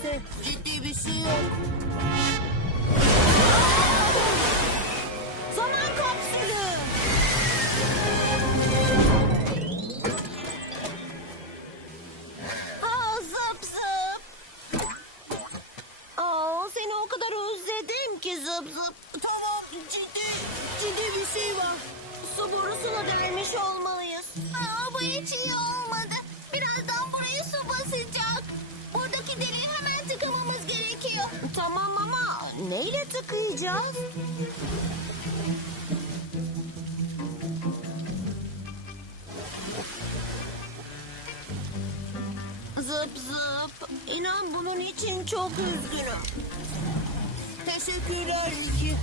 üzerinde ciddi bir şey yok. Zaman kapsülü. Zıp zıp. Aa, seni o kadar özledim ki zıp zıp. Tamam ciddi, ciddi bir şey var. Su borusuna dönmüş olmalıyız. Aa, bu hiç iyi Tamam ama neyle tıkayacağız? Zıp zıp. İnan bunun için çok üzgünüm. Teşekkürler Ricky.